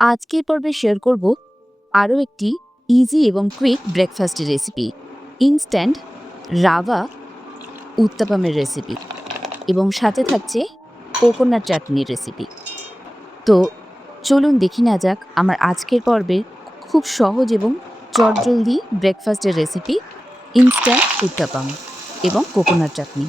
আজকের পর্বে শেয়ার করব আরও একটি ইজি এবং কুইক ব্রেকফাস্টের রেসিপি, ইনস্ট্যান্ট রাভা উত্তাপামের রেসিপি, এবং সাথে থাকছে কোকোনাট চাটনির রেসিপি। তো চলুন দেখি না যাক আমার আজকের পর্বে খুব সহজ এবং চটজলদি ব্রেকফাস্টের রেসিপি, ইনস্ট্যান্ট উত্তাপাম এবং কোকোনাট চাটনি।